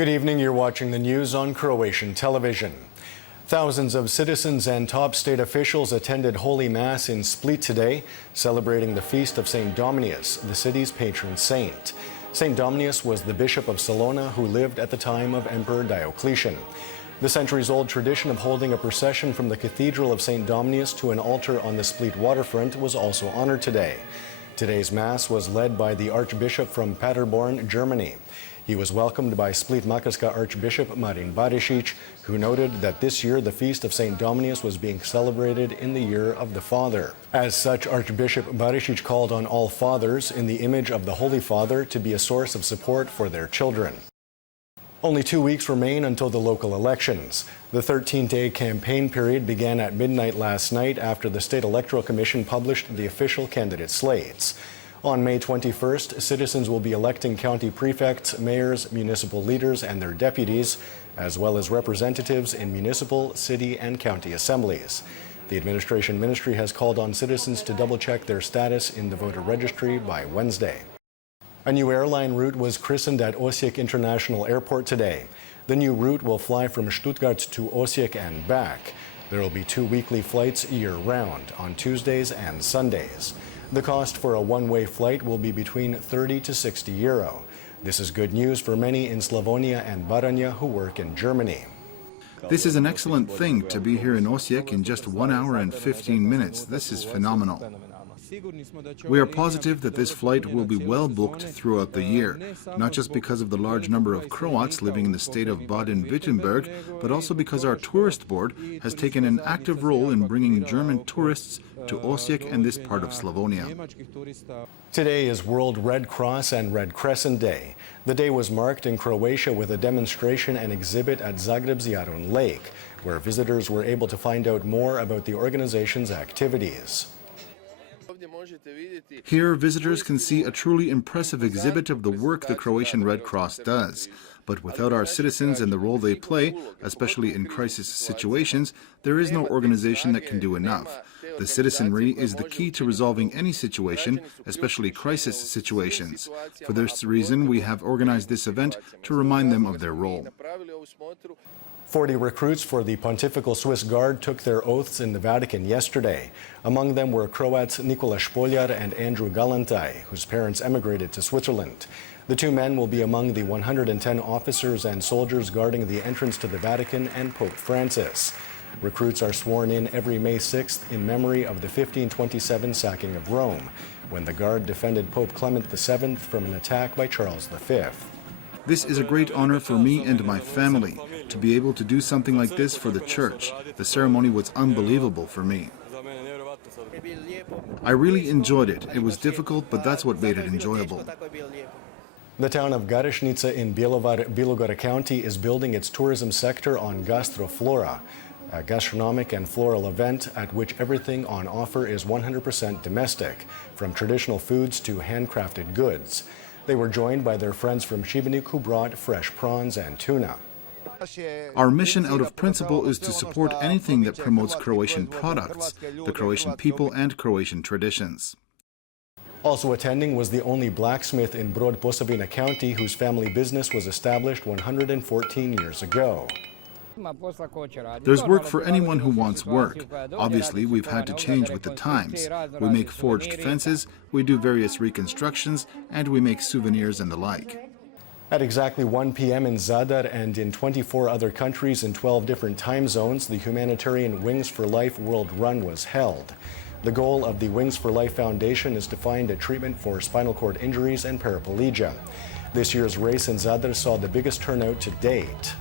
Good evening. You're watching the news on Croatian television. Thousands of citizens and top state officials attended Holy Mass in Split today, celebrating the feast of St. Dominius, the city's patron saint. St. Dominius was the bishop of Salona who lived at the time of Emperor Diocletian. The centuries-old tradition of holding a procession from the Cathedral of St. Dominius to an altar on the Split waterfront was also honored today. Today's Mass was led by the Archbishop from Paderborn, Germany. He was welcomed by Split Makarska Archbishop Marin Barišić, who noted that this year the feast of St. Dominius was being celebrated in the year of the Father. As such, Archbishop Barišić called on all fathers in the image of the Holy Father to be a source of support for their children. Only 2 weeks remain until the local elections. The 13-day campaign period began at midnight last night after the State Electoral Commission published the official candidate slates. On May 21st, citizens will be electing county prefects, mayors, municipal leaders, and their deputies, as well as representatives in municipal, city, and county assemblies. The Administration Ministry has called on citizens to double-check their status in the voter registry by Wednesday. A new airline route was christened at Osijek International Airport today. The new route will fly from Stuttgart to Osijek and back. There will be 2 weekly flights year-round, on Tuesdays and Sundays. The cost for a one-way flight will be between 30 to 60 euro. This is good news for many in Slavonia and Baranja who work in Germany. This is an excellent thing to be here in Osijek in just 1 hour and 15 minutes. This is phenomenal. We are positive that this flight will be well booked throughout the year, not just because of the large number of Croats living in the state of Baden-Württemberg, but also because our tourist board has taken an active role in bringing German tourists to Osijek and this part of Slavonia. Today is World Red Cross and Red Crescent Day. The day was marked in Croatia with a demonstration and exhibit at Zagreb's Jarun Lake, where visitors were able to find out more about the organization's activities. Here, visitors can see a truly impressive exhibit of the work the Croatian Red Cross does. But without our citizens and the role they play, especially in crisis situations, there is no organization that can do enough. The citizenry is the key to resolving any situation, especially crisis situations. For this reason, we have organized this event to remind them of their role. 40 recruits for the Pontifical Swiss Guard took their oaths in the Vatican yesterday. Among them were Croats Nikola Špoljar and Andrew Galantaj, whose parents emigrated to Switzerland. The two men will be among the 110 officers and soldiers guarding the entrance to the Vatican and Pope Francis. Recruits are sworn in every May 6th in memory of the 1527 sacking of Rome, when the Guard defended Pope Clement VII from an attack by Charles V. This is a great honor for me and my family, to be able to do something like this for the Church. The ceremony was unbelievable for me. I really enjoyed it. It was difficult, but that's what made it enjoyable. The town of Garešnica in Bilogora County is building its tourism sector on Gastroflora, a gastronomic and floral event at which everything on offer is 100% domestic, from traditional foods to handcrafted goods. They were joined by their friends from Šibenik who brought fresh prawns and tuna. Our mission out of principle is to support anything that promotes Croatian products, the Croatian people and Croatian traditions. Also attending was the only blacksmith in Brod Posavina County whose family business was established 114 years ago. There's work for anyone who wants work. Obviously, we've had to change with the times. We make forged fences, we do various reconstructions, and we make souvenirs and the like. At exactly 1 p.m. in Zadar and in 24 other countries in 12 different time zones, the humanitarian Wings for Life World Run was held. The goal of the Wings for Life Foundation is to find a treatment for spinal cord injuries and paraplegia. This year's race in Zadar saw the biggest turnout to date.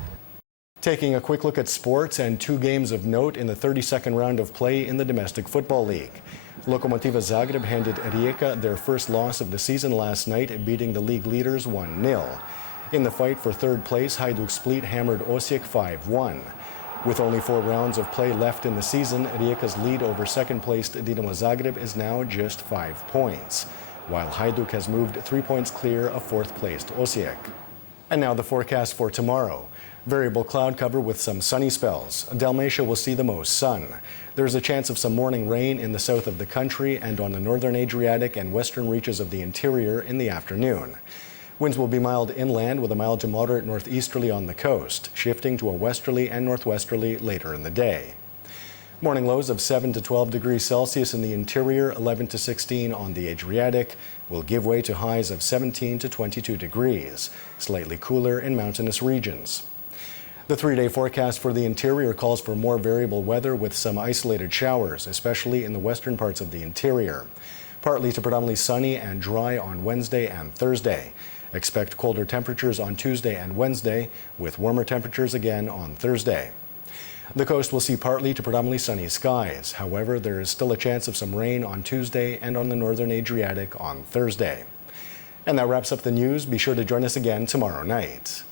Taking a quick look at sports and 2 games of note in the 32nd round of play in the Domestic Football League. Lokomotiva Zagreb handed Rijeka their first loss of the season last night, beating the league leaders 1-0. In the fight for third place, Hajduk Split hammered Osijek 5-1. With only 4 rounds of play left in the season, Rijeka's lead over second-placed Dinamo Zagreb is now just 5 points, while Hajduk has moved 3 points clear of fourth-placed Osijek. And now the forecast for tomorrow. Variable cloud cover with some sunny spells. Dalmatia will see the most sun. There's a chance of some morning rain in the south of the country and on the northern Adriatic and western reaches of the interior in the afternoon. Winds will be mild inland with a mild to moderate northeasterly on the coast, shifting to a westerly and northwesterly later in the day. Morning lows of 7 to 12 degrees Celsius in the interior, 11 to 16 on the Adriatic, will give way to highs of 17 to 22 degrees, slightly cooler in mountainous regions. The three-day forecast for the interior calls for more variable weather with some isolated showers, especially in the western parts of the interior. Partly to predominantly sunny and dry on Wednesday and Thursday. Expect colder temperatures on Tuesday and Wednesday, with warmer temperatures again on Thursday. The coast will see partly to predominantly sunny skies. However, there is still a chance of some rain on Tuesday and on the northern Adriatic on Thursday. And that wraps up the news. Be sure to join us again tomorrow night.